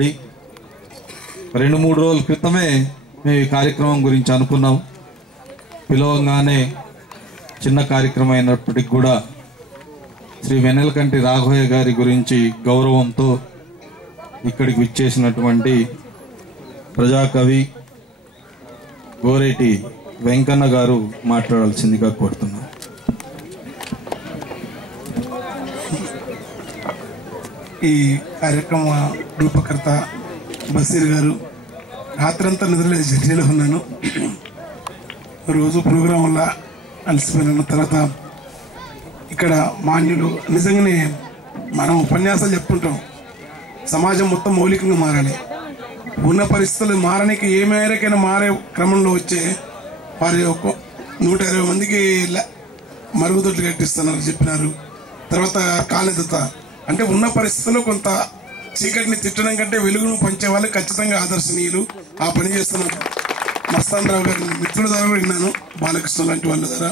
2-3 రోజుల క్రితమే మేము ఈ కార్యక్రమం గురించి అనుకున్నాం. పిలవంగానే చిన్న కార్యక్రమం అయినప్పటికీ కూడా శ్రీ వెన్నెలకంటి రాఘవయ్య గారి గురించి గౌరవంతో ఇక్కడికి విచ్చేసినటువంటి ప్రజాకవి గోరేటి వెంకన్న గారు మాట్లాడాల్సిందిగా కోరుతున్నాం. ఈ కార్యక్రమ రూపకర్త బసీర్ గారు, రాత్రంతా నిద్రలేదు, జడ్జీలో ఉన్నాను. రోజు ప్రోగ్రాం వల్ల అలసిపోయిన తర్వాత ఇక్కడ మాన్యులు నిజంగానే మనం ఉపన్యాసాలు చెప్పుకుంటాం. సమాజం మొత్తం మౌలికంగా మారాలి. ఉన్న పరిస్థితులు మారడానికి ఏ మేరకైనా మారే క్రమంలో వచ్చే వారి 120 మందికి మరుగుదొడ్లు కట్టిస్తున్నారు చెప్పినారు. తర్వాత కాలేదత అంటే ఉన్న పరిస్థితుల్లో కొంత చీకటిని తిట్టడం కంటే వెలుగును పంచే వాళ్ళు ఖచ్చితంగా ఆదర్శనీయులు. ఆ పని చేస్తున్నారు. మస్తాన్ రావు గారి మిత్రుల ద్వారా కూడా విన్నాను, బాలకృష్ణ లాంటి వాళ్ళ ద్వారా.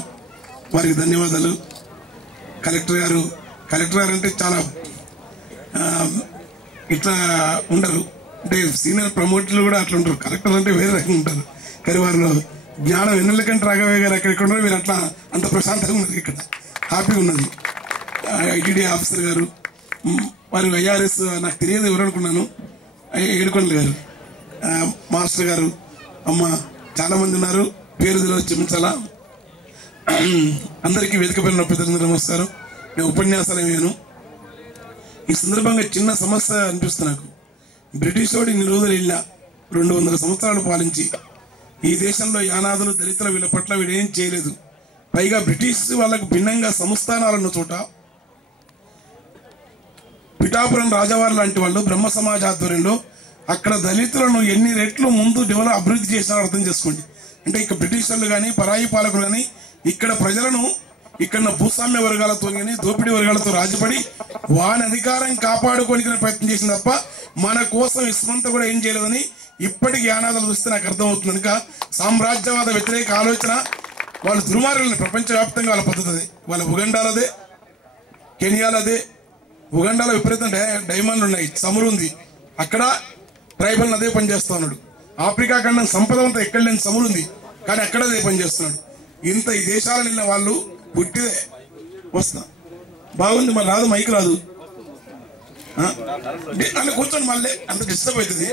వారికి ధన్యవాదాలు. కలెక్టర్ గారు అంటే చాలా ఇట్లా ఉండరు, అంటే సీనియర్ ప్రమోటర్లు కూడా అట్లా ఉంటారు. కలెక్టర్ అంటే వేరే రకంగా ఉంటారు. కానీ వారిలో జ్ఞానం వెన్నెలకంటి రాఘవయ్య గారు ఎక్కడెక్కడ ఉన్నారు, మీరు అట్లా అంత ప్రశాంతంగా ఉన్నది, ఇక్కడ హ్యాపీగా ఉన్నది. ఐటీడీ ఆఫీసర్ గారు, వారి ఐఆర్ఎస్ నాకు తెలియదు ఎవరు అనుకున్నాను, ఏడుకొండలు గారు, మాస్టర్ గారు, అమ్మ చాలా మంది ఉన్నారు, పేరు తెలియదు క్షమించాలా. అందరికీ వేదిక పైన పెద్దలందరూ నమస్కారం. నేను ఉపన్యాసాలు వేయను. ఈ సందర్భంగా చిన్న సమస్య అనిపిస్తుంది నాకు. బ్రిటిష్ వాడు ఇన్ని రోజులు వెళ్ళా 200 సంవత్సరాలు పాలించి ఈ దేశంలో యానాదులు దళితుల వీళ్ళ పట్ల వీడేం చేయలేదు. పైగా బ్రిటిష్ వాళ్ళకు భిన్నంగా సంస్థానాలున్న చోట పిఠాపురం రాజావారి లాంటి వాళ్ళు బ్రహ్మ సమాజ ఆధ్వర్యంలో అక్కడ దళితులను ఎన్ని రెట్లు ముందు అభివృద్ధి చేసినారో అర్థం చేసుకోండి. అంటే ఇక్కడ బ్రిటిష్ వాళ్ళు కానీ పరాయి పాలకులు కానీ ఇక్కడ ప్రజలను ఇక్కడ భూస్వామ్య వర్గాలతో కానీ దోపిడీ వర్గాలతో రాజపడి వాని అధికారం కాపాడుకోనికి ప్రయత్నం చేసింది తప్ప మన కోసం ఇస్మంతా కూడా ఏం చేయలేదని ఇప్పటికి యానాదులు చూస్తే నాకు అర్థమవుతుంది. కనుక సామ్రాజ్యవాద వ్యతిరేక ఆలోచన వాళ్ళు దుర్మార్గులని ప్రపంచవ్యాప్తంగా వాళ్ళ పద్ధతి అదే. వాళ్ళ ఉగండాలదే, కెనియాలదే. ఉగండాలో విపరీతం డైమండ్లు ఉన్నాయి, చమురు ఉంది. అక్కడ ట్రైబల్ అదే పని చేస్తా ఉన్నాడు. ఆఫ్రికా ఖండం సంపద అంతా ఎక్కడ లేని చమురు ఉంది, కానీ అక్కడ అదే పని చేస్తున్నాడు. ఇంత ఈ దేశాలను వెళ్ళిన వాళ్ళు పుట్టిదే వస్తా బాగుంది, మరి రాదు, మైక్ రాదు అలా కూర్చొని మళ్ళీ అంత డిస్టర్బ్ అవుతుంది.